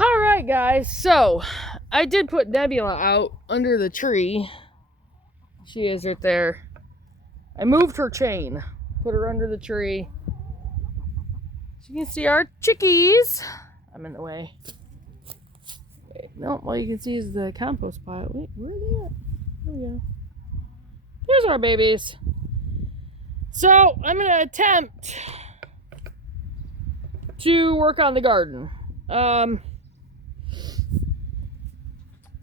Alright guys, so I did put Nebula out under the tree. She is right there. I moved her chain, put her under the tree. So you can see our chickies. I'm in the way. Okay, no, all you can see is the compost pile. Wait, where are they at? There we go. Here's our babies. So I'm gonna attempt to work on the garden.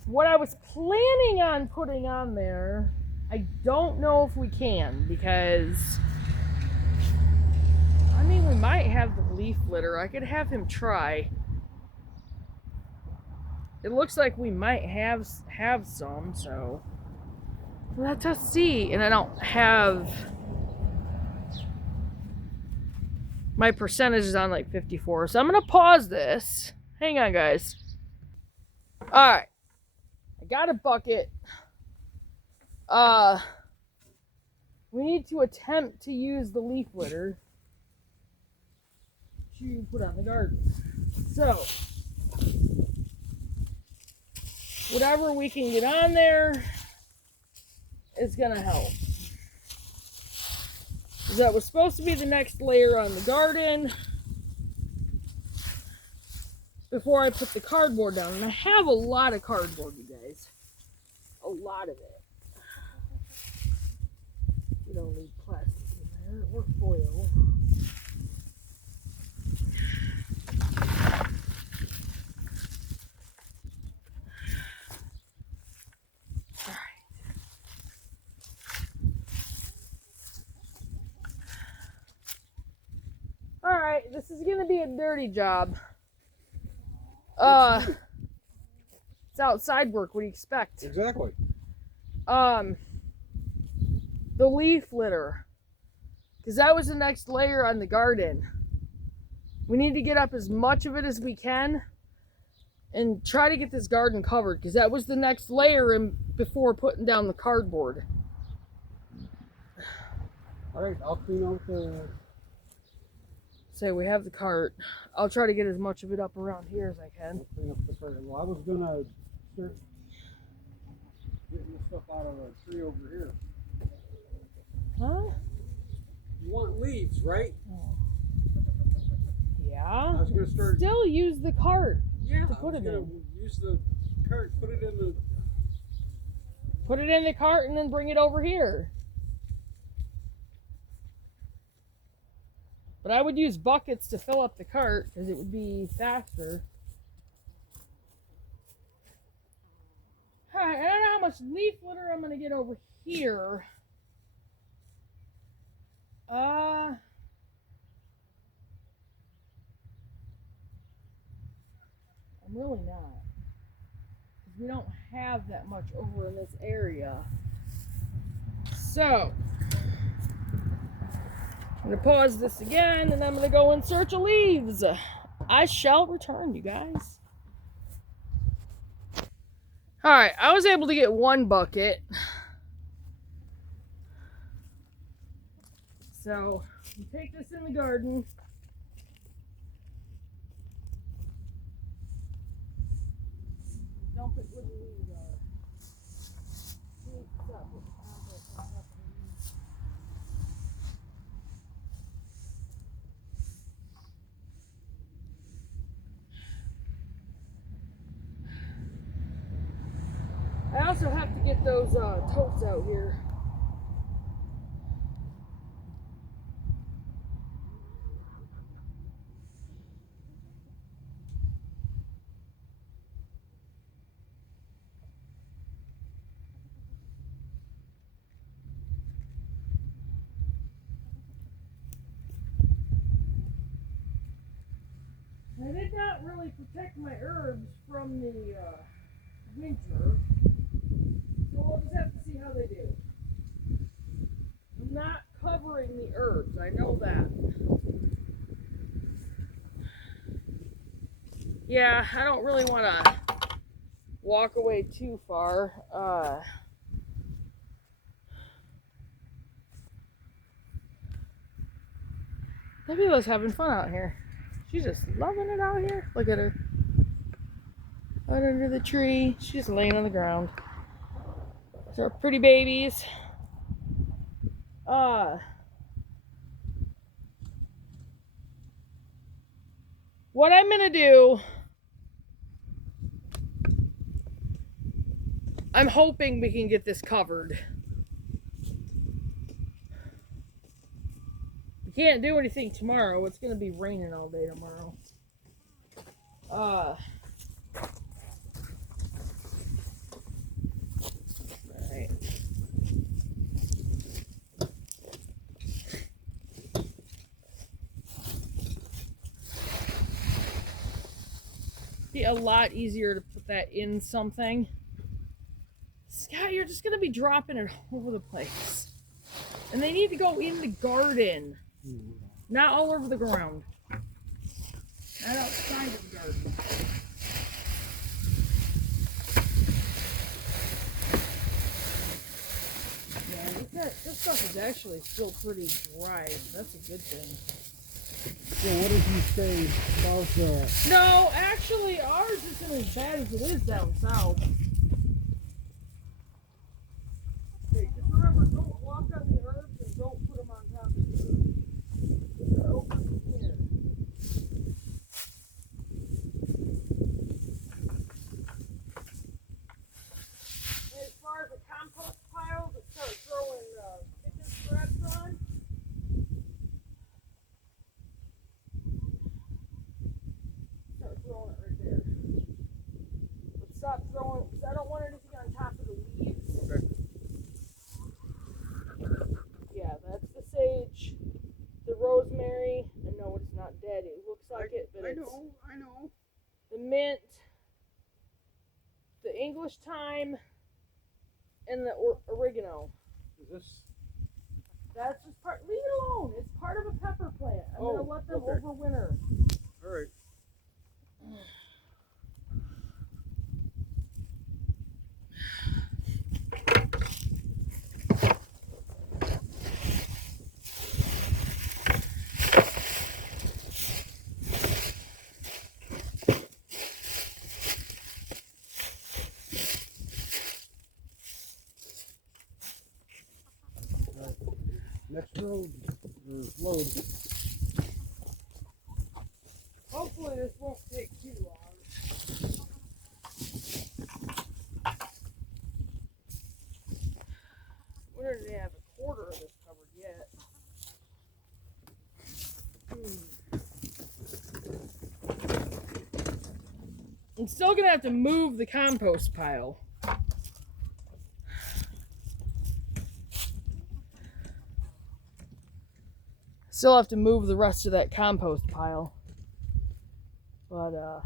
What I was planning on putting on there, I don't know if we can, because I mean, we might have the leaf litter. I could have him try. It looks like we might have some, so let's just see. And I don't have my percentages on like 54, so I'm gonna pause this. Hang on, guys. All right. Got a bucket. We need to attempt to use the leaf litter to put on the garden. So, whatever we can get on there is gonna help. That was supposed to be the next layer on the garden before I put the cardboard down. And I have a lot of cardboard, you guys. A lot of it. We don't need plastic in there or foil. Alright, this is gonna be a dirty job. It's outside work. What do you expect? Exactly. The leaf litter, because that was the next layer on the garden. We need to get up as much of it as we can and try to get this garden covered, because that was the next layer before putting down the cardboard. All right, I'll clean out the... Say we have the cart. I'll try to get as much of it up around here as I can. I'll clean up the cart. Well, I was gonna start getting the stuff out of the tree over here. Huh? You want leaves, right? Oh. Yeah. I was gonna start. Still use the cart. Yeah. To put it in. Use the cart. Put it in the. Put it in the cart and then bring it over here. But I would use buckets to fill up the cart because it would be faster. Alright, I don't know how much leaf litter I'm going to get over here. I'm really not. Because we don't have that much over in this area. So, I'm going to pause this again, and I'm going to go in search of leaves. I shall return, you guys. Alright, I was able to get one bucket. So, you take this in the garden. Dump it where the leaves are. I also have to get those totes out here. I did not really protect my herbs from the winter. So we'll just have to see how they do. I'm not covering the herbs, I know that. Yeah, I don't really want to walk away too far. Nebula's having fun out here. She's just loving it out here. Look at her. out under the tree. She's laying on the ground. Those are pretty babies. What I'm gonna do, I'm hoping we can get this covered. We can't do anything tomorrow. It's gonna be raining all day tomorrow. Alright. Be a lot easier to put that in something. Scott, you're just gonna be dropping it all over the place. And they need to go in the garden. Not all over the ground. Not outside of the garden. Yeah, this stuff is actually still pretty dry. So that's a good thing. So what did you say about that? No, actually, ours isn't as bad as it is down south. Hey, just remember, don't walk on the herbs and don't put them on top of the herbs. They're open here. As far as the compost pile, to start throwing chicken scraps on. Start throwing it right there. But stop throwing, because I don't want anything on top of the leaves. Okay. Yeah, that's the sage, the rosemary, and no, it's not dead. It looks like it, but I it's know. the mint, the English thyme, and the oregano. Is this? That's just part. Leave it alone. It's part of a pepper plant. I'm gonna let them overwinter. All right. Next road or load. Hopefully this won't take too long. We don't even have a quarter of this covered yet. I'm still gonna have to move the compost pile. Still have to move the rest of that compost pile. But I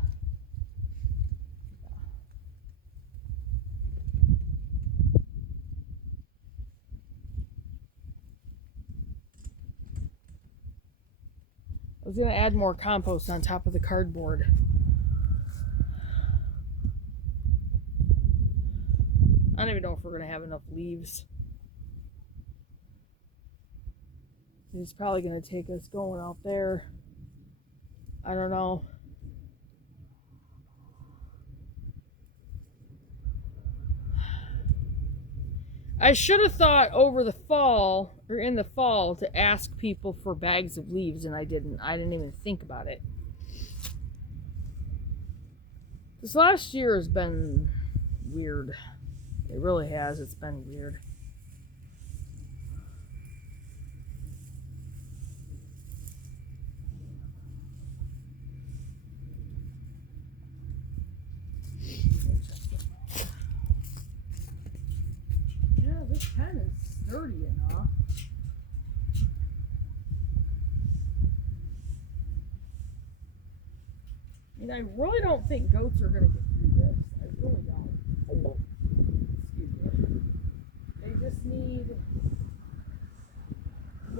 was gonna add more compost on top of the cardboard. I don't even know if we're gonna have enough leaves. It's probably gonna take us going out there. I don't know. I should have thought over the fall, or in the fall, to ask people for bags of leaves, and I didn't. I didn't even think about it. This last year has been weird. It really has. It's been weird. Yeah, this pen is sturdy enough. I mean, I really don't think goats are going to get through this. I really don't. Excuse me. They just need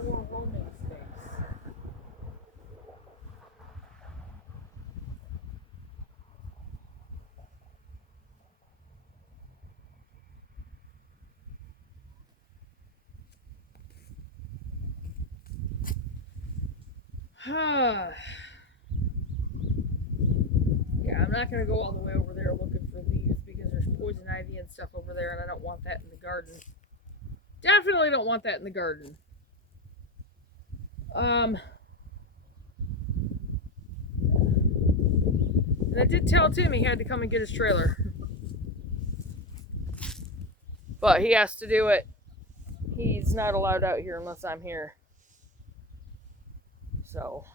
more roaming space. Yeah, I'm not going to go all the way over there looking for these because there's poison ivy and stuff over there, and I don't want that in the garden. Definitely don't want that in the garden. And I did tell Tim he had to come and get his trailer. But he has to do it. He's not allowed out here unless I'm here. So,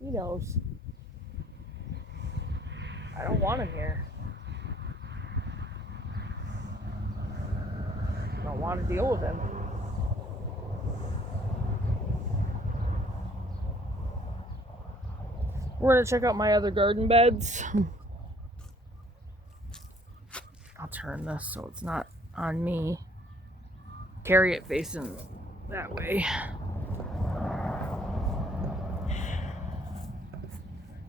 he knows. I don't want him here. I don't want to deal with him. We're going to check out my other garden beds. I'll turn this so it's not on me. Carry it facing that way.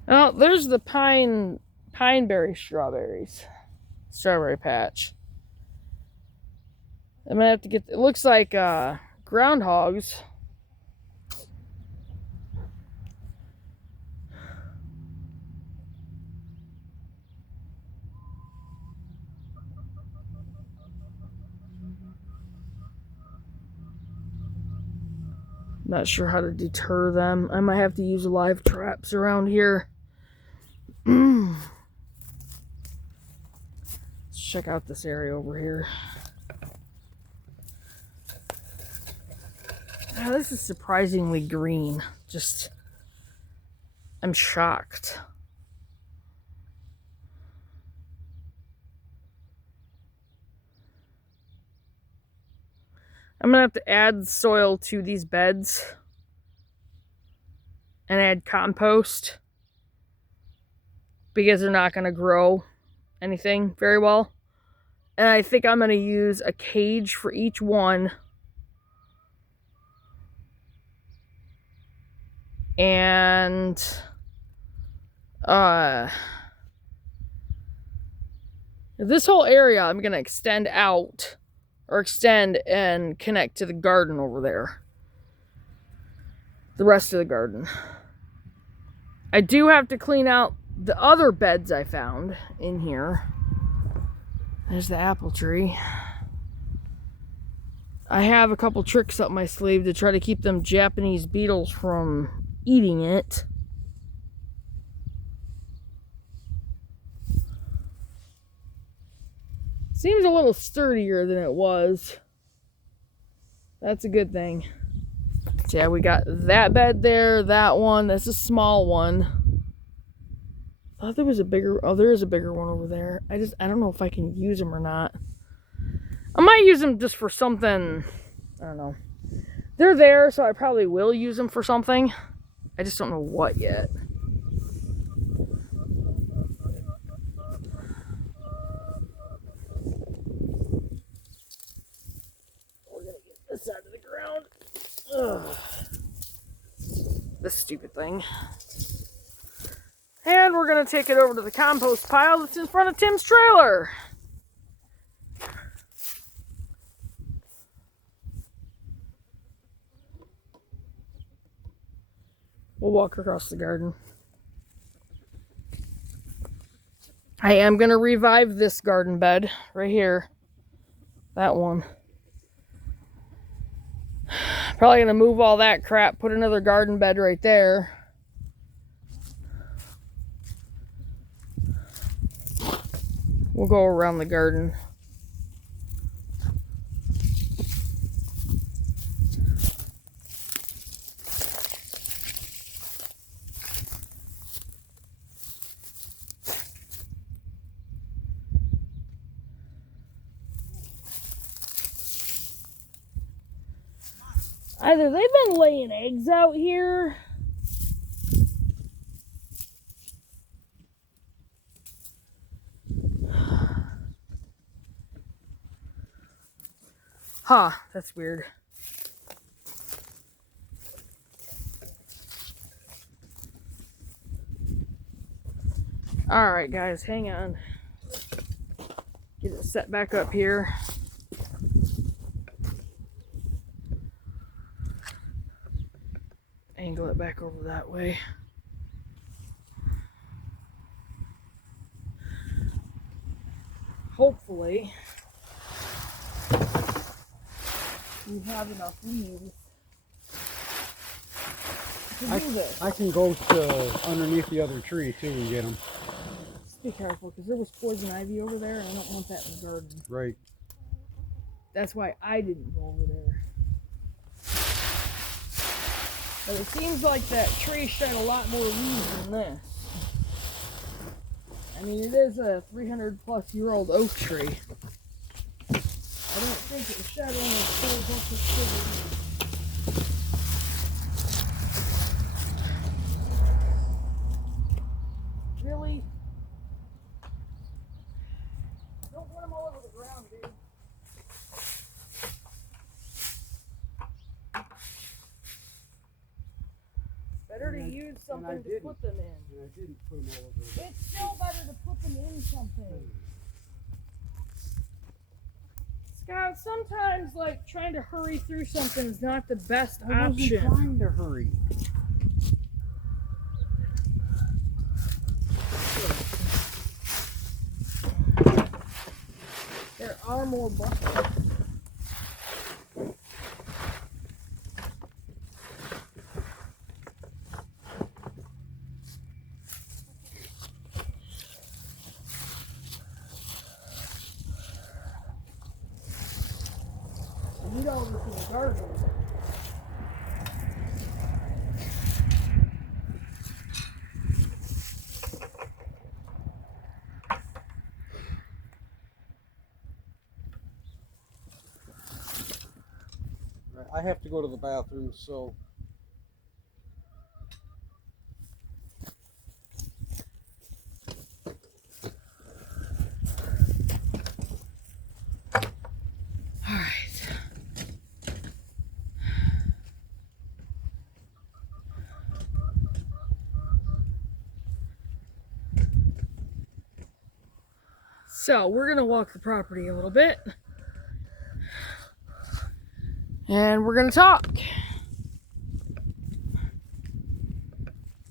Oh, there's the pineberry strawberry patch. I'm gonna have to get. It looks like groundhogs. Not sure how to deter them. I might have to use live traps around here. Let's check out this area over here. Oh, this is surprisingly green. Just, I'm shocked. I'm gonna have to add soil to these beds and add compost because they're not gonna grow anything very well. And I think I'm gonna use a cage for each one. And this whole area I'm gonna extend out. Or extend and connect to the garden over there. The rest of the garden. I do have to clean out the other beds I found in here. There's the apple tree. I have a couple tricks up my sleeve to try to keep them Japanese beetles from eating it. Seems a little sturdier than it was. That's a good thing. So yeah, we got that bed there, that one. That's a small one. I thought there was a bigger, oh, there is a bigger one over there. I don't know if I can use them or not. I might use them just for something, I don't know. They're there, so I probably will use them for something. I just don't know what yet. This side of the ground. Ugh. This stupid thing. And we're going to take it over to the compost pile that's in front of Tim's trailer. We'll walk across the garden. I am going to revive this garden bed right here. That one. Probably gonna move all that crap, put another garden bed right there. We'll go around the garden. Either they've been laying eggs out here. Huh, that's weird. Alright guys, hang on. Get it set back up here. Angle it back over that way. hopefully we have enough leaves to do this. I can go to underneath the other tree too and get them. Just be careful, because there was poison ivy over there, and I don't want that in the garden. Right. That's why I didn't go over there. But it seems like that tree shed a lot more leaves than this. I mean, it is a 300-plus-year-old oak tree. I don't think it shed only full bunch of sugar. Really? Don't put them all over the ground, dude. Better to use something to put them in. And I didn't put them all over. It's still better to put them in something. Scott, sometimes like trying to hurry through something is not the best option. I wasn't trying to hurry. There are more buckets. We don't over to the garden. I have to go to the bathroom, so. All right. So we're gonna walk the property a little bit. And we're gonna talk.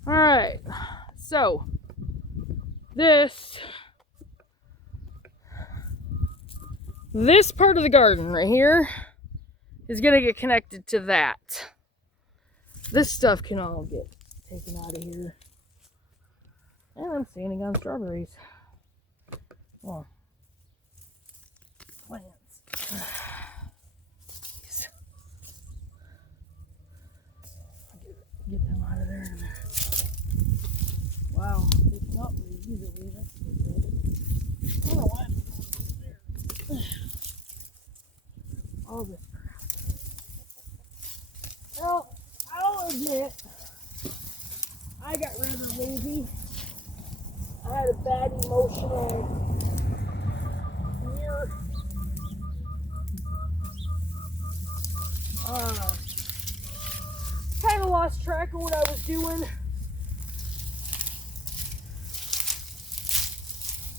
All right, so this part of the garden right here is gonna get connected to that. This stuff can all get taken out of here. And I'm standing on strawberries. Well, plants. Get them out of there in a minute. Wow, it's not very easily. That's good. I don't know why I'm going there. All this crap. Well, I'll admit, I got rather lazy. I had a bad emotional year. Kind of lost track of what I was doing.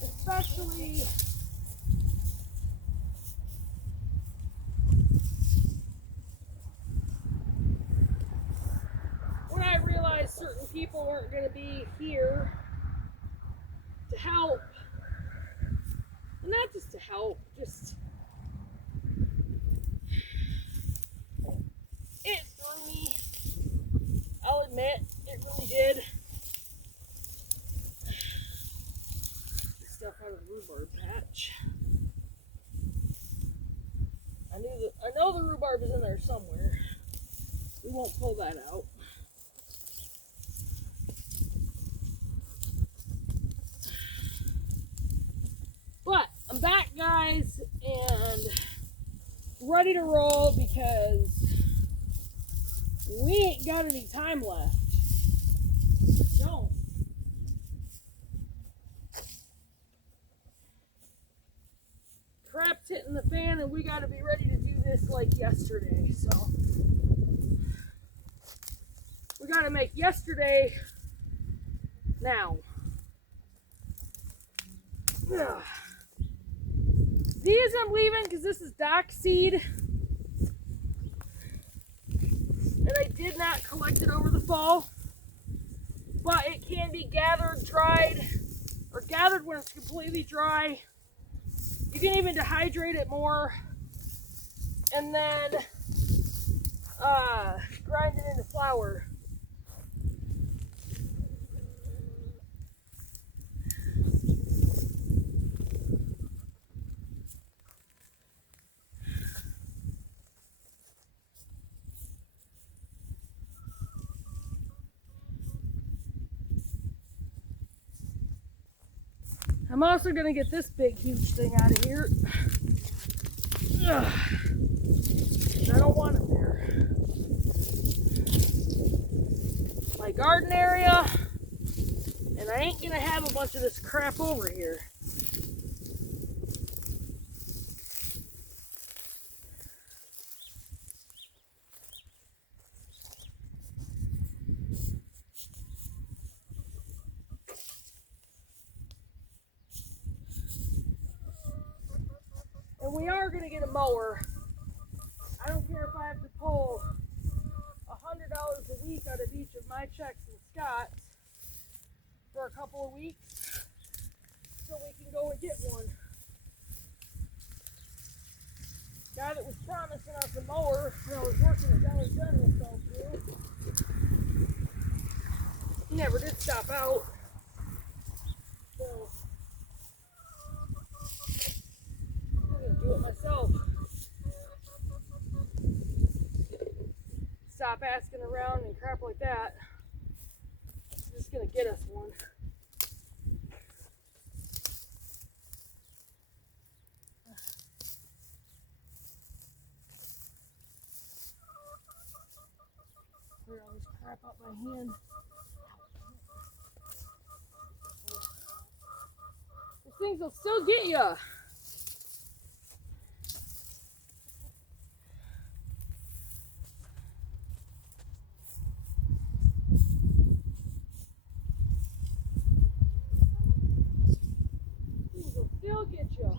Especially when I realized certain people weren't going to be here to help. And not just to help, just it threw me. I'll admit, it really did. Stuff out of the rhubarb patch. I know the rhubarb is in there somewhere. We won't pull that out. But I'm back, guys, and ready to roll because we ain't got any time left. Don't. Crap's hitting the fan, and we got to be ready to do this like yesterday. So we got to make yesterday now. Ugh. These I'm leaving because this is dock seed. And I did not collect it over the fall. But it can be gathered, dried, or gathered when it's completely dry. You can even dehydrate it more and then grind it into flour. I'm also going to get this big, huge thing out of here. Ugh. I don't want it there. My garden area, and I ain't going to have a bunch of this crap over here. And we are going to get a mower. I don't care if I have to pull $100 a week out of each of my checks and Scott's for a couple of weeks so we can go and get one. Guy that was promising us a mower when I was working at 𝒑𝒓𝒆𝒏 fell through. He never did stop out. So I'm going to do it myself. Stop asking around and crap like that. I'm just going to get us one. Clear all this crap out my hand. These things will still get you. These will still get you.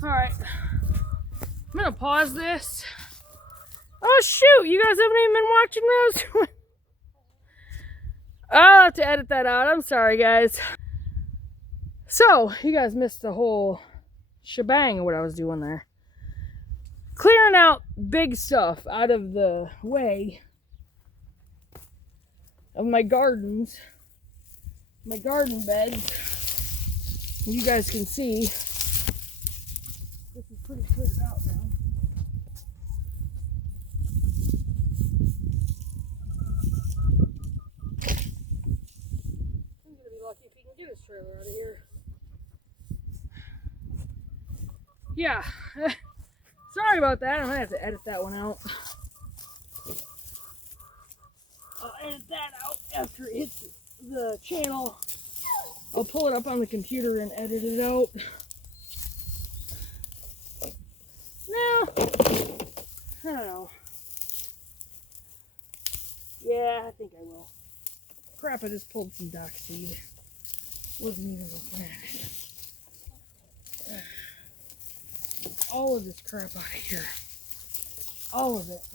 Alright, I'm gonna pause this. Oh shoot, you guys haven't even been watching those? I'll have to edit that out, I'm sorry guys. So, you guys missed the whole shebang of what I was doing there. Clearing out big stuff out of the way of my gardens, my garden beds. You guys can see this is pretty cleared out now. I'm gonna be lucky if he can get his trailer out of here. Yeah, sorry about that. I'm gonna have to edit that one out. I'll edit that out after it hits the channel. I'll pull it up on the computer and edit it out. No, I don't know. Yeah, I think I will. Crap, I just pulled some dock seed. Wasn't even looking at it. All of this crap out of here. All of it.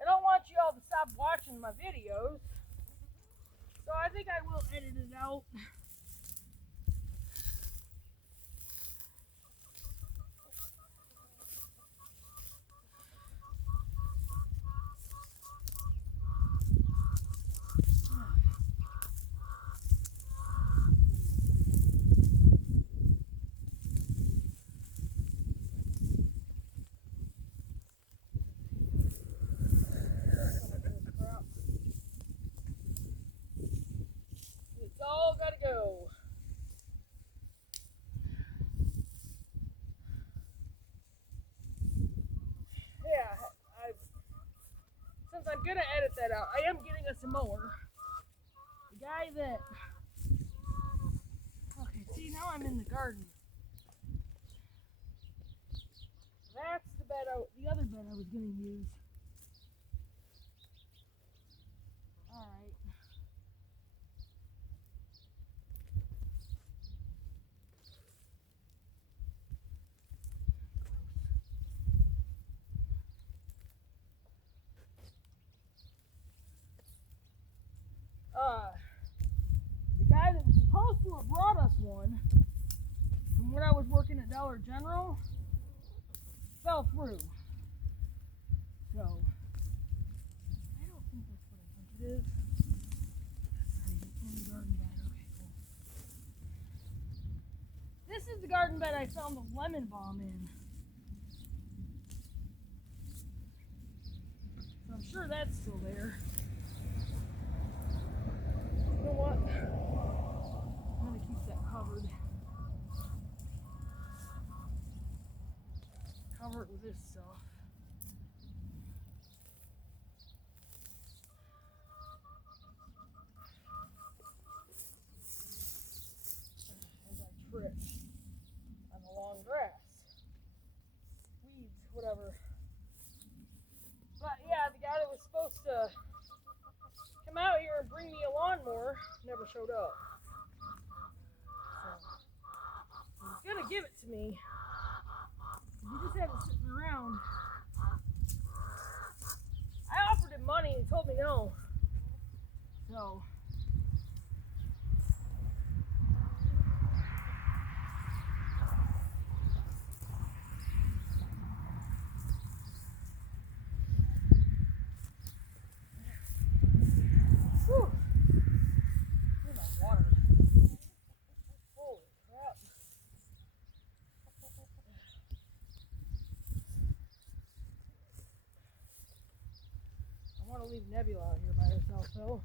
I don't want you all to stop watching my videos, so I think I will edit it out. It's all gotta go. I'm gonna edit that out. I am getting us a mower. The guy that. Okay, see, now I'm in the garden. That's the bed the other bed I was gonna use. Alright. The guy that was supposed to have brought us one from when I was working at Dollar General fell through. So, I don't think that's what I think it is. That's not even in the garden bed. Okay, cool. This is the garden bed I found the lemon balm in. So I'm sure that's still there. You know what? I'm gonna keep that covered. Cover it with this stuff. As I trip on the long grass. Weeds, whatever. But yeah, the guy that was supposed to come out here and bring me a lawnmower never showed up. So he's gonna give it to me. He just had it sitting around. I offered him money and he told me no. So whew. Where's my water? Holy crap. I want to leave Nebula out here by herself though.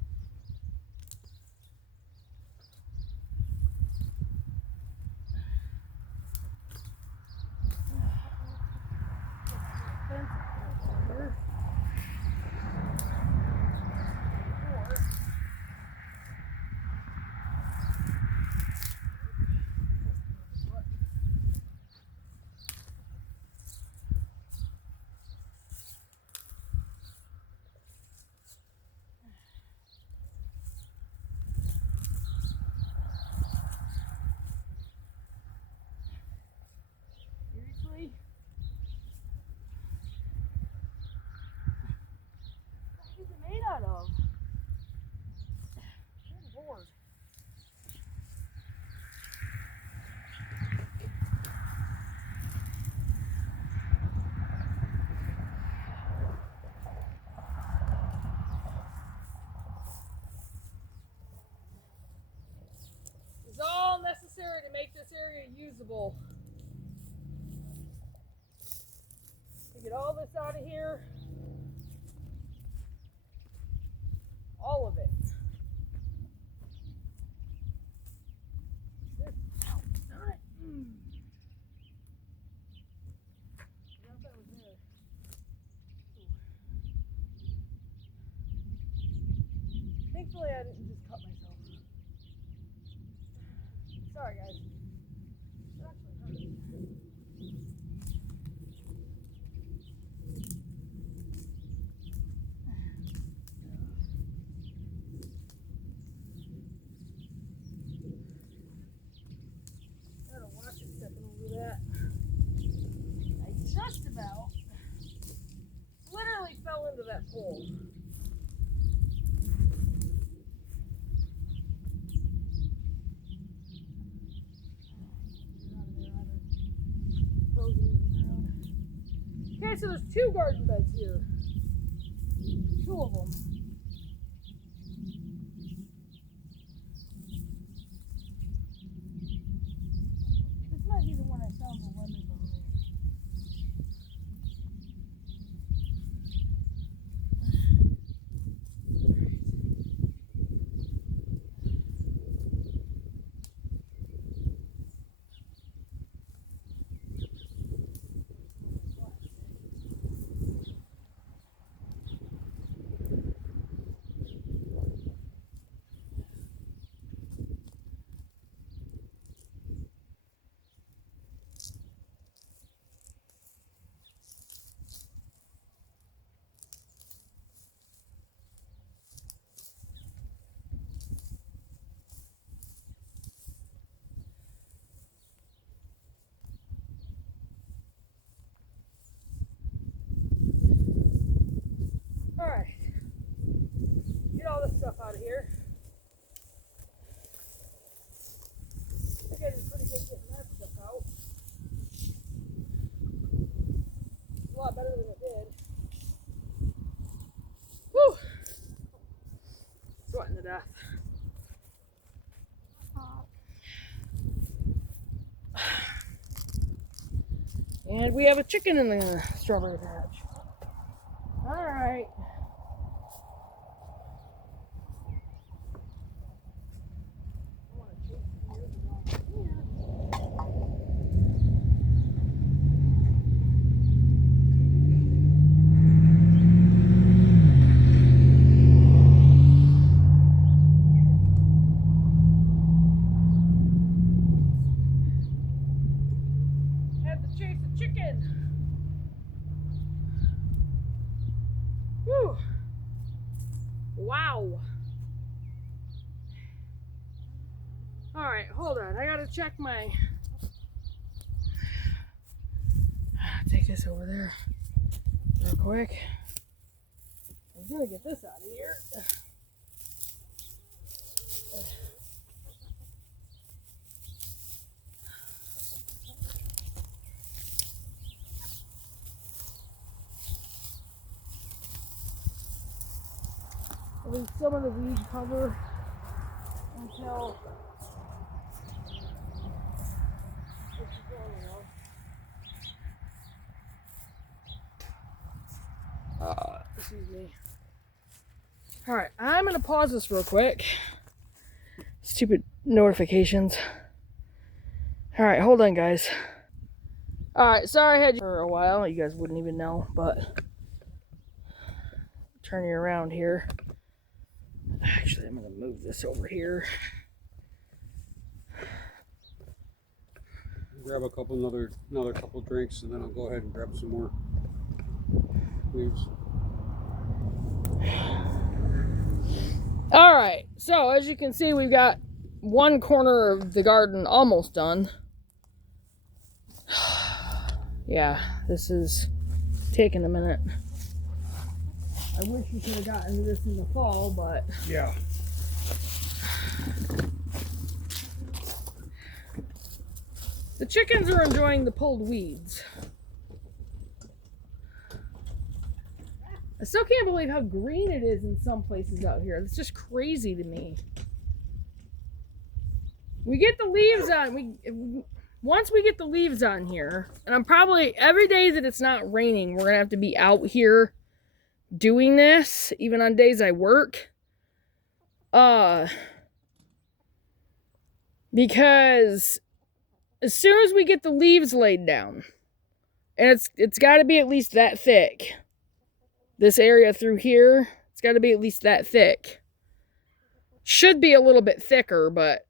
Seriously? What is it made out of? Good Lord. It's all necessary to make this area usable. To get all this out of here. All of it. This, ow, darn it. Forgot that was there. Ooh. Thankfully I didn't just cut myself. Sorry guys. It actually hurt. Gotta watch it stepping over that. I just about literally fell into that pole. Okay, so there's 2 garden beds here. 2 of them. This might be the one I found the lemon balm in. better than it did. Whew. Sweating to death. And we have a chicken in the strawberry patch. All right. Had to chase a chicken. Whew. Wow. All right, hold on. I gotta check my. Take this over there real quick. I'm gonna get this out of here. I'll leave some of the weed cover until excuse me. All right, I'm gonna pause this real quick. Stupid notifications. All right, hold on, guys. All right, sorry I had you for a while. You guys wouldn't even know, but turn you around here. Actually, I'm gonna move this over here. Grab a couple another couple drinks, and then I'll go ahead and grab some more leaves. All right, so as you can see, we've got one corner of the garden almost done. Yeah, this is taking a minute. I wish we could have gotten to this in the fall, but yeah. The chickens are enjoying the pulled weeds. I still can't believe how green it is in some places out here. It's just crazy to me. We get the leaves on. Once we get the leaves on here, and I'm probably, every day that it's not raining, we're going to have to be out here doing this, even on days I work. Because as soon as we get the leaves laid down, and it's got to be at least that thick. This area through here, it's got to be at least that thick. Should be a little bit thicker, but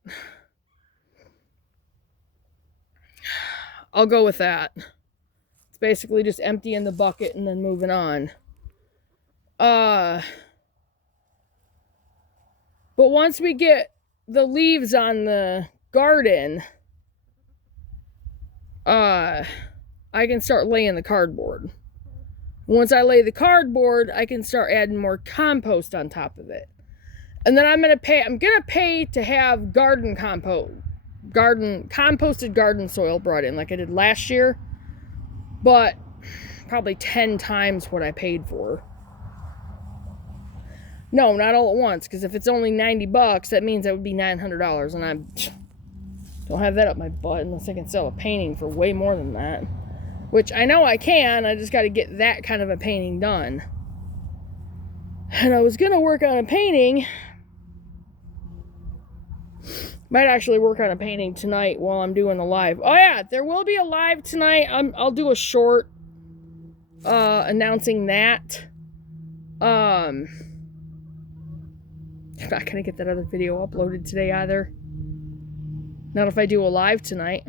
I'll go with that. It's basically just emptying the bucket and then moving on. But once we get the leaves on the garden, I can start laying the cardboard. Once I lay the cardboard, I can start adding more compost on top of it. And then I'm gonna pay to have composted garden soil brought in like I did last year, but probably 10 times what I paid for. No, not all at once, because if it's only $90, that means that would be $900, and I don't have that up my butt unless I can sell a painting for way more than that. Which I know I can, I just got to get that kind of a painting done. And I was going to work on a painting. Might actually work on a painting tonight while I'm doing the live. Oh yeah, there will be a live tonight. I'll do a short announcing that. I'm not going to get that other video uploaded today either. Not if I do a live tonight.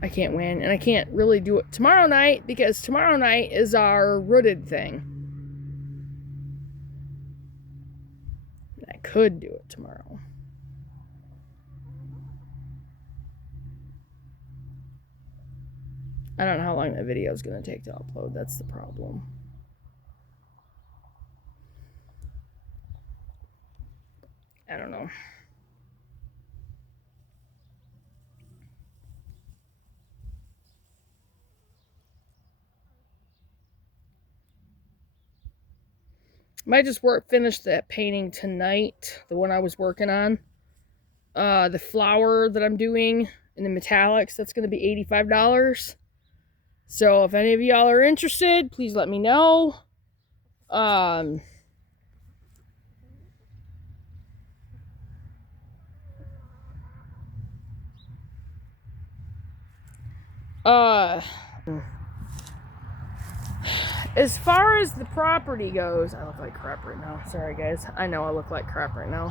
I can't win, and I can't really do it tomorrow night because tomorrow night is our rooted thing. I could do it tomorrow. I don't know how long that video is going to take to upload. That's the problem. I don't know. Might just finish that painting tonight, the one I was working on. The flower that I'm doing in the metallics, that's going to be $85. So if any of y'all are interested, please let me know. As far as the property goes, I look like crap right now. Sorry, guys. I know I look like crap right now.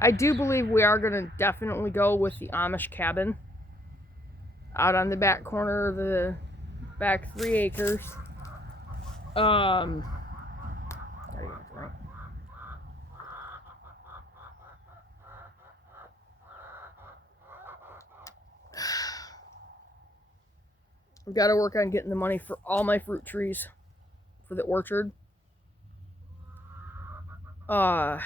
I do believe we are going to definitely go with the Amish cabin out on the back corner of the back 3 acres. We've got to work on getting the money for all my fruit trees for the orchard. I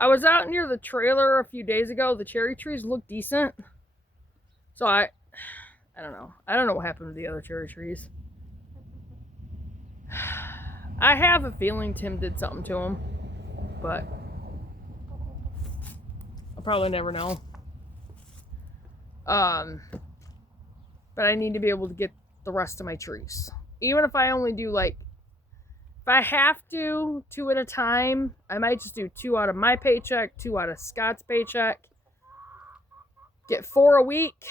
was out near the trailer a few days ago. The cherry trees look decent. So I don't know. I don't know what happened to the other cherry trees. I have a feeling Tim did something to them, but I'll probably never know. But I need to be able to get the rest of my trees. Even if I only do if I have to, 2 at a time, I might just do 2 out of my paycheck, 2 out of Scott's paycheck. Get 4 a week.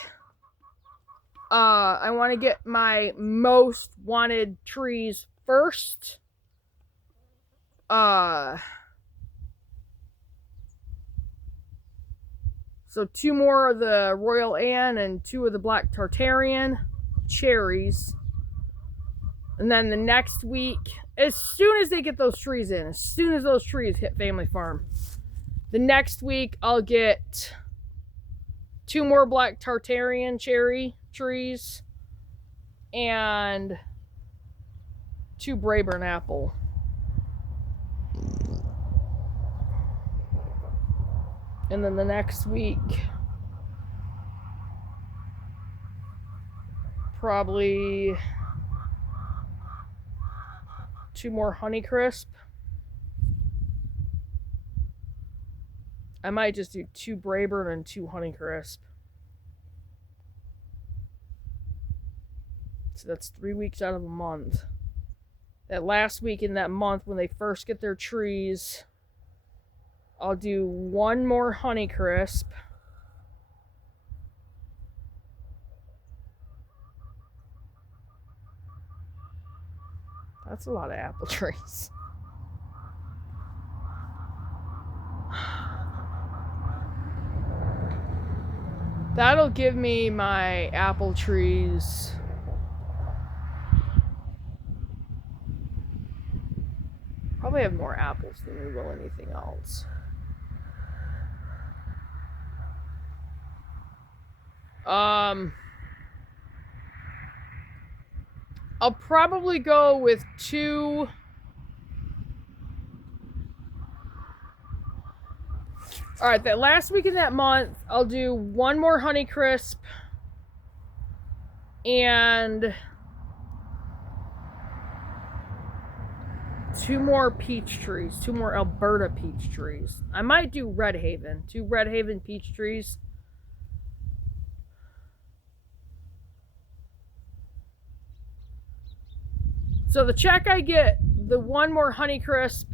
I want to get my most wanted trees first. So 2 more of the Royal Anne and 2 of the Black Tartarian cherries. And then the next week, as soon as they get those trees in, as soon as those trees hit Family Farm, the next week I'll get 2 more Black Tartarian cherry trees and 2 Braeburn apple. And then the next week, probably 2 more Honeycrisp. I might just do 2 Braeburn and 2 Honeycrisp. So that's 3 weeks out of a month. That last week in that month, when they first get their trees, I'll do 1 more Honeycrisp. That's a lot of apple trees. That'll give me my apple trees probably have more apples than we will anything else. I'll probably go with 2. All right, that last week in that month, I'll do 1 more Honeycrisp and 2 more peach trees, 2 more Alberta peach trees. I might do Red Haven, 2 Red Haven peach trees. So the check I get, the 1 more Honeycrisp,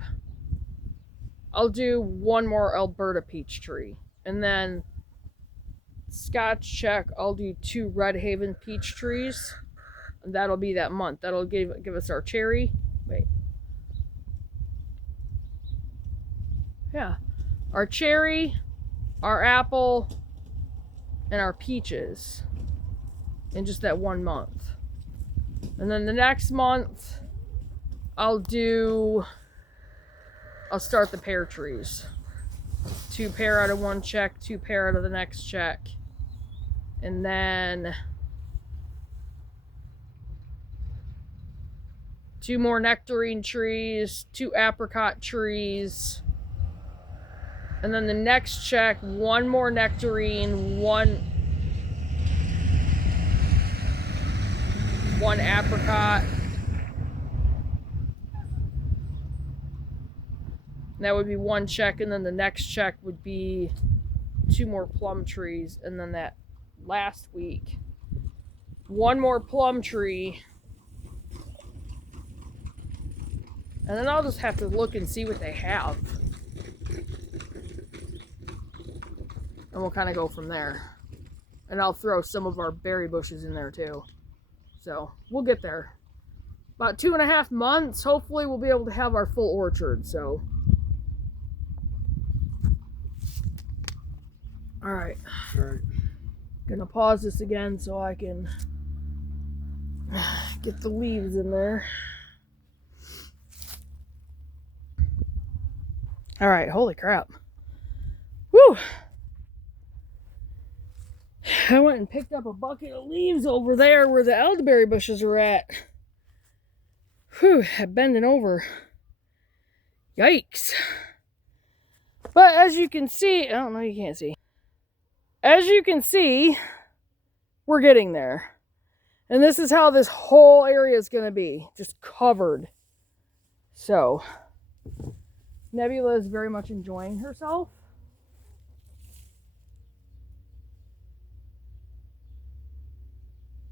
I'll do 1 more Alberta peach tree. And then Scott's check, I'll do 2 Red Haven peach trees. And that'll be that month. That'll give us our cherry. Wait. Yeah. Our cherry, our apple, and our peaches in just that 1 month. And then the next month, I'll start the pear trees. 2 pear out of 1 check, 2 pear out of the next check. And then 2 more nectarine trees, 2 apricot trees, And then the next check, one more nectarine, one apricot. And that would be one check, and then the next check would be 2 more plum trees, and then that last week, 1 more plum tree. And then I'll just have to look and see what they have. And we'll kind of go from there. And I'll throw some of our berry bushes in there too. So we'll get there. About 2.5 months, hopefully we'll be able to have our full orchard. So, all right. Gonna pause this again so I can get the leaves in there. All right, holy crap. Woo! I went and picked up a bucket of leaves over there where the elderberry bushes are at. Whew, I'm bending over. Yikes. But as you can see, I don't know, you can't see. As you can see, we're getting there. And this is how this whole area is going to be, just covered. So, Nebula is very much enjoying herself.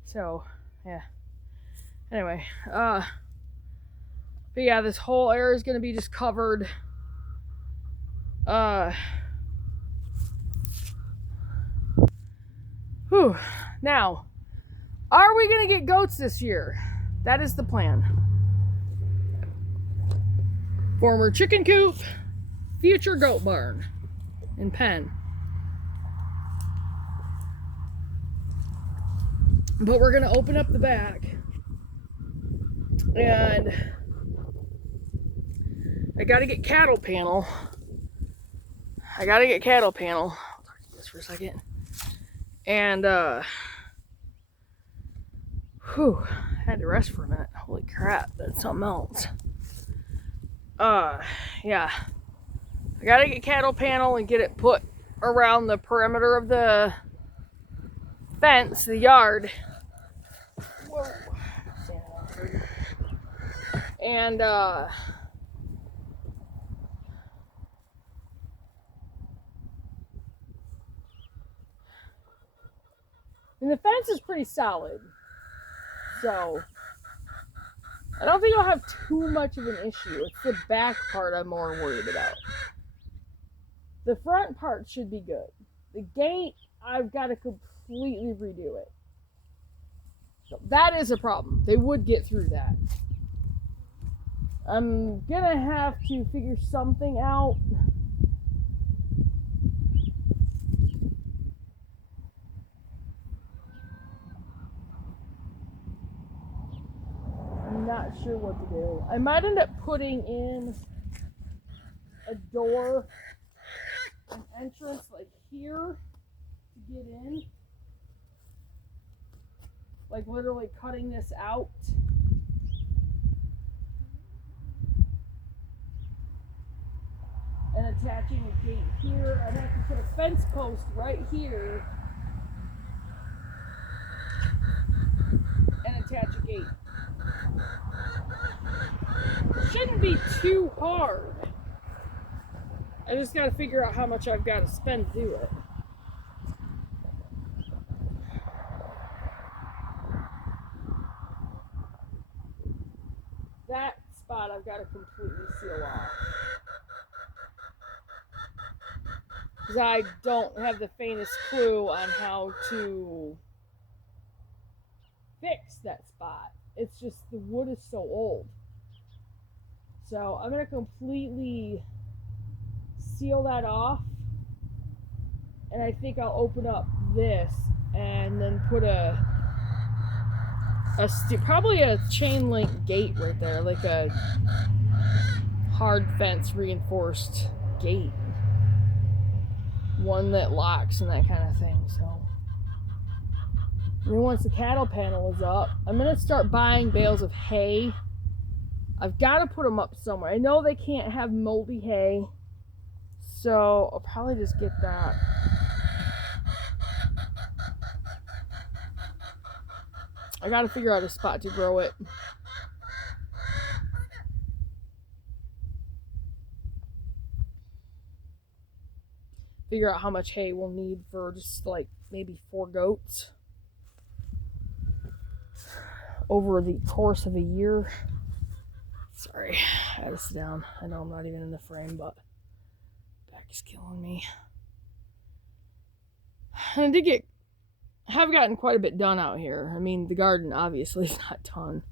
So, yeah. Anyway, but yeah, this whole area is going to be just covered. Whew. Now, are we going to get goats this year? That is the plan. Former chicken coop, future goat barn and pen. But we're going to open up the back. And I got to get cattle panel. I'll talk to this for a second. And, whew, I had to rest for a minute. Holy crap, that's something else. Yeah. I gotta get cattle panel and get it put around the perimeter of the fence, the yard. Whoa. And, and the fence is pretty solid. So, I don't think I'll have too much of an issue. It's the back part I'm more worried about. The front part should be good. The gate, I've got to completely redo it. So that is a problem. They would get through that. I'm gonna have to figure something out. I'm not sure what to do. I might end up putting in a door, an entrance like here to get in. Like literally cutting this out. And attaching a gate here. I'd have to put a fence post right here. And attach a gate. It shouldn't be too hard. I just gotta figure out how much I've got to spend to do it. That spot I've got to completely seal off. Because I don't have the faintest clue on how to fix that spot. It's just the wood is so old. So I'm going to completely seal that off. And I think I'll open up this and then put probably a chain link gate right there, like a hard fence reinforced gate. One that locks and that kind of thing. So and then once the cattle panel is up, I'm going to start buying bales of hay. I've got to put them up somewhere. I know they can't have moldy hay. So I'll probably just get that. I gotta figure out a spot to grow it. Figure out how much hay we'll need for just like maybe 4 goats over the course of a year. Sorry, I had to sit down. I know I'm not even in the frame, but back is killing me. And I have gotten quite a bit done out here. I mean, the garden obviously is not done.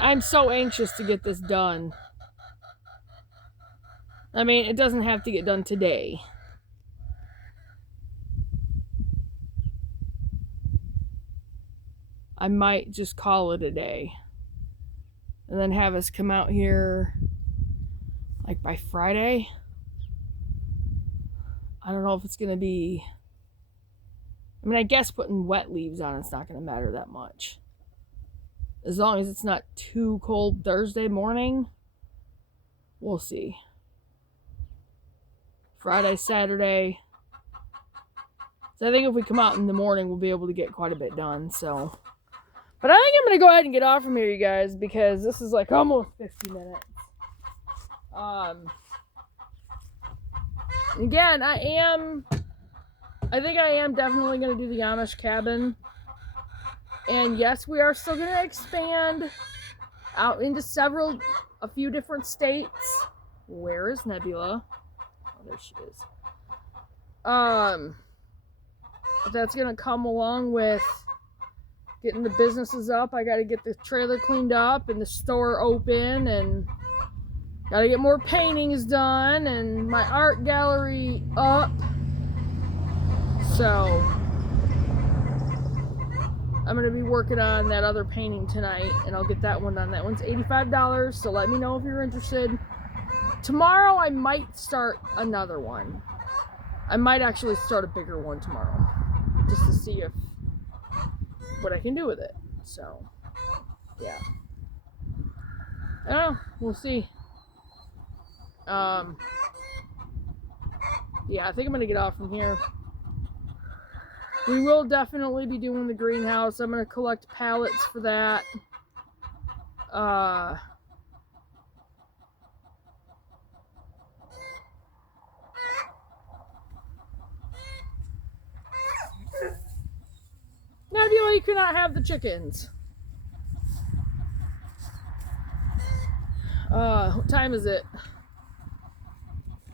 I'm so anxious to get this done. I mean, it doesn't have to get done today. I might just call it a day. And then have us come out here like by Friday. I don't know if it's going to be... I mean, I guess putting wet leaves on it's not going to matter that much. As long as it's not too cold Thursday morning, we'll see. Friday, Saturday. So I think if we come out in the morning, we'll be able to get quite a bit done, so... But I think I'm going to go ahead and get off from here, you guys, because this is like almost 50 minutes. Again, I think I am definitely going to do the Amish cabin. And yes, we are still going to expand out into a few different states. Where is Nebula? Oh, there she is. That's going to come along with getting the businesses up. I got to get the trailer cleaned up and the store open, and got to get more paintings done and my art gallery up. So I'm going to be working on that other painting tonight, and I'll get that one done. That one's $85, so let me know if you're interested. Tomorrow I might start another one. I might actually start a bigger one tomorrow, just to see what I can do with it. So yeah, I don't know, we'll see. Yeah, I think I'm gonna get off from here. We will definitely be doing the greenhouse. I'm gonna collect pallets for that. Nebula, you cannot have the chickens. What time is it?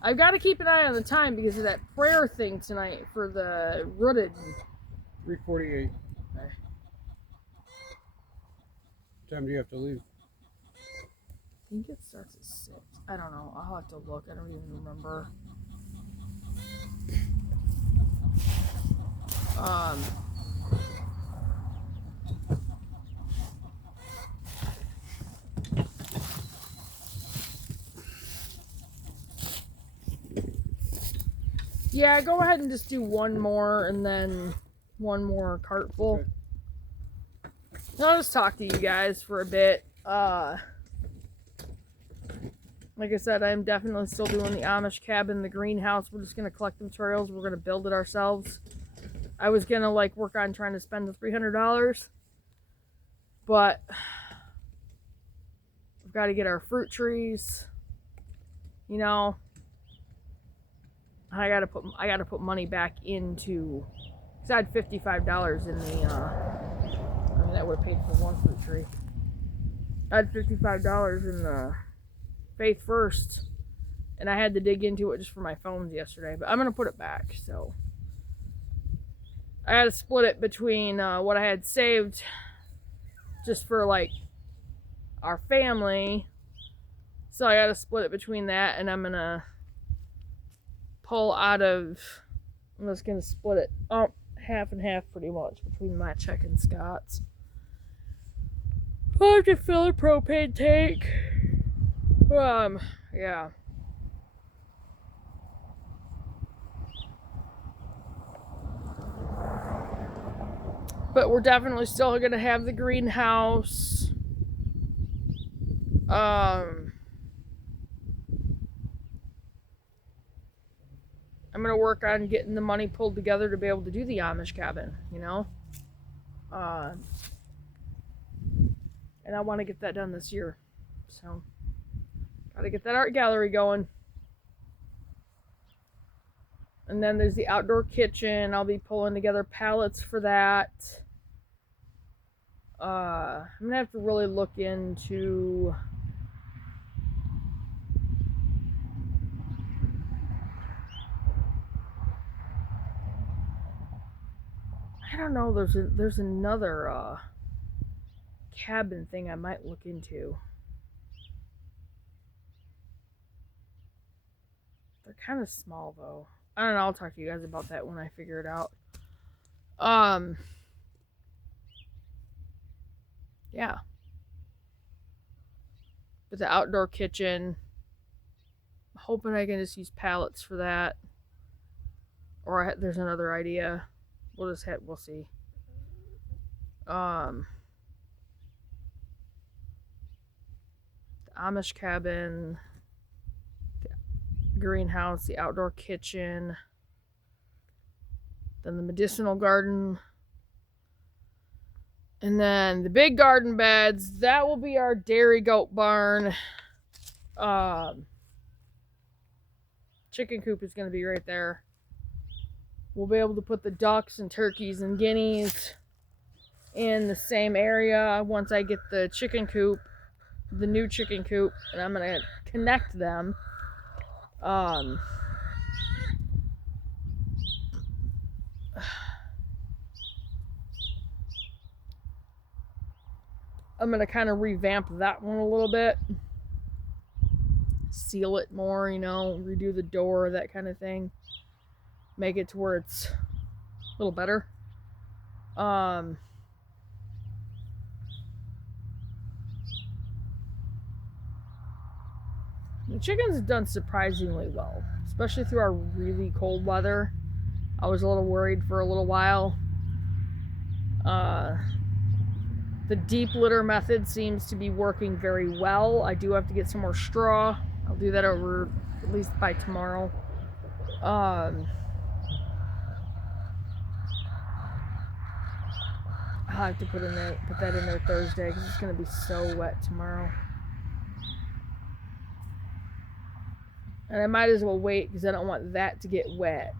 I've got to keep an eye on the time because of that prayer thing tonight for the rooted. 3:48. Okay. What time do you have to leave? I think it starts at 6. I don't know. I'll have to look. I don't even remember. Yeah, go ahead and just do one more and then one more cart full. Okay. I'll just talk to you guys for a bit. Like I said, I'm definitely still doing the Amish cabin, the greenhouse. We're just going to collect the materials. We're going to build it ourselves. I was going to work on trying to spend the $300. But we've got to get our fruit trees. You know, I gotta put money back into, because I had $55 in the I mean, that would have paid for one fruit tree. I had $55 in the Faith First, and I had to dig into it just for my phones yesterday, but I'm gonna put it back. So I had to split it between what I had saved just for our family, so I gotta split it between that, and I'm gonna pull out of, I'm just gonna split it half and half pretty much between my check and Scott's. I have to fill a propane tank. Yeah. But we're definitely still gonna have the greenhouse. I'm going to work on getting the money pulled together to be able to do the Amish cabin, you know? And I want to get that done this year. So, got to get that art gallery going. And then there's the outdoor kitchen. I'll be pulling together pallets for that. I'm going to have to really look into... I don't know, there's another cabin thing I might look into. They're kind of small though. I don't know, I'll talk to you guys about that when I figure it out. Yeah. But the outdoor kitchen, I'm hoping I can just use pallets for that. Or there's another idea. We'll see. The Amish cabin, the greenhouse, the outdoor kitchen, then the medicinal garden, and then the big garden beds. That will be our dairy goat barn. Chicken coop is going to be right there. We'll be able to put the ducks and turkeys and guineas in the same area once I get the chicken coop, the new chicken coop, and I'm going to connect them. I'm going to kind of revamp that one a little bit. Seal it more, you know, redo the door, that kind of thing. Make it to where it's a little better. The chickens have done surprisingly well, especially through our really cold weather. I was a little worried for a little while. The deep litter method seems to be working very well. I do have to get some more straw. I'll do that over at least by tomorrow. I'll have to put that in there Thursday because it's going to be so wet tomorrow. And I might as well wait because I don't want that to get wet.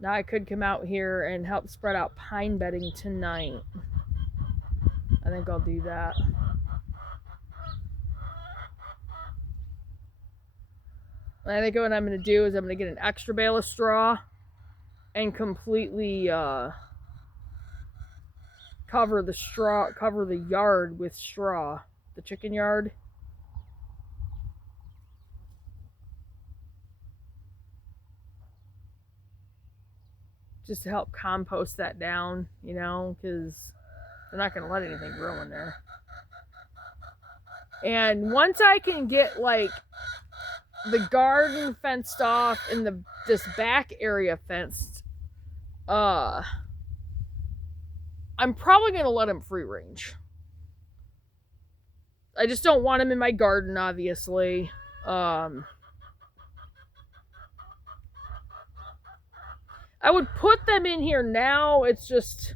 Now I could come out here and help spread out pine bedding tonight. I think I'll do that. And I think what I'm going to do is I'm going to get an extra bale of straw and completely cover the yard with straw, the chicken yard. Just to help compost that down, you know, because they're not going to let anything grow in there. And once I can get like the garden fenced off and this back area fenced, I'm probably going to let them free range. I just don't want them in my garden, obviously. I would put them in here now. It's just,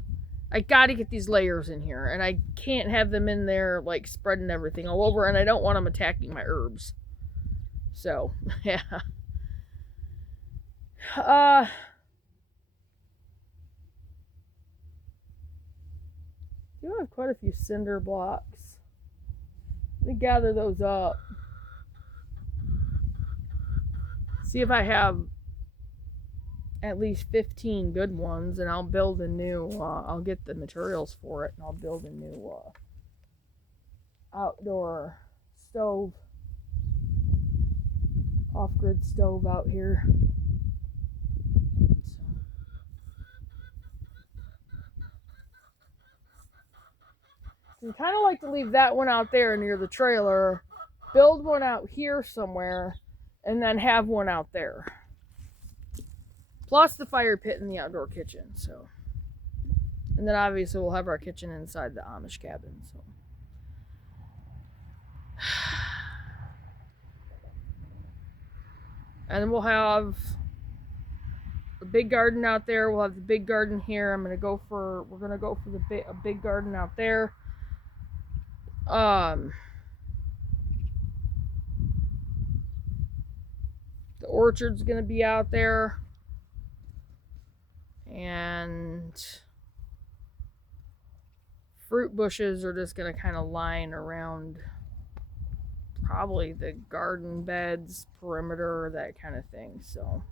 I got to get these layers in here. And I can't have them in there, like, spreading everything all over. And I don't want them attacking my herbs. So, yeah. You have quite a few cinder blocks. Let me gather those up. See if I have at least 15 good ones, and I'll build a new, I'll get the materials for it, and I'll build a new outdoor stove, off-grid stove out here. So I kind of like to leave that one out there near the trailer, build one out here somewhere, and then have one out there. Plus the fire pit in the outdoor kitchen, so. And then obviously we'll have our kitchen inside the Amish cabin, so. And we'll have a big garden out there. We'll have the big garden here. We're gonna go for a big garden out there. The orchard's gonna be out there, and fruit bushes are just gonna kind of line around probably the garden beds, perimeter, that kind of thing. So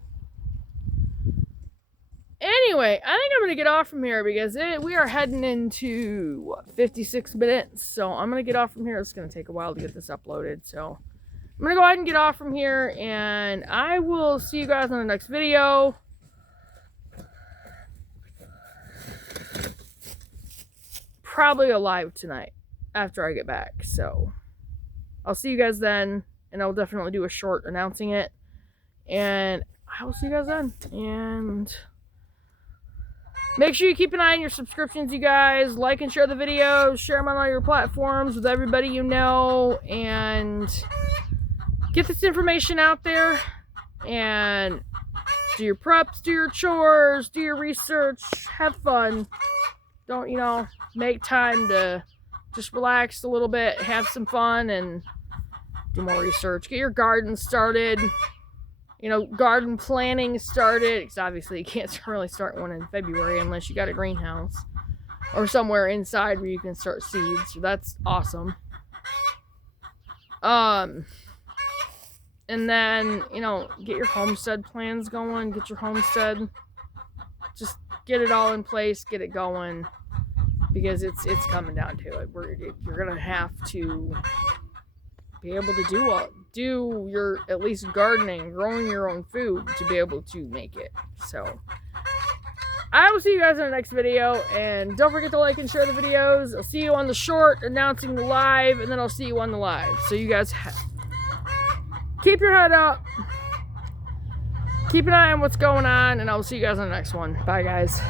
anyway, I think I'm gonna get off from here because we are heading into what, 56 minutes. So I'm gonna get off from here. It's gonna take a while to get this uploaded. So I'm gonna go ahead and get off from here, and I will see you guys on the next video. Probably alive tonight after I get back. So I'll see you guys then, and I'll definitely do a short announcing it. And I will see you guys then. And make sure you keep an eye on your subscriptions, you guys. Like and share the videos. Share them on all your platforms with everybody you know. And get this information out there. And do your preps, do your chores, do your research. Have fun. Don't, make time to just relax a little bit, have some fun, and do more research. Get your garden started. Garden planning started. Because obviously you can't really start one in February unless you got a greenhouse or somewhere inside where you can start seeds. So that's awesome. And then, get your homestead plans going. Get your homestead. Just get it all in place. Get it going. Because it's coming down to it. You're gonna have to be able to do your at least gardening, growing your own food to be able to make it. So I will see you guys in the next video, and don't forget to like and share the videos. I'll see you on the short announcing the live, and then I'll see you on the live. So you guys keep your head up, keep an eye on what's going on, and I will see you guys on the next one. Bye, guys.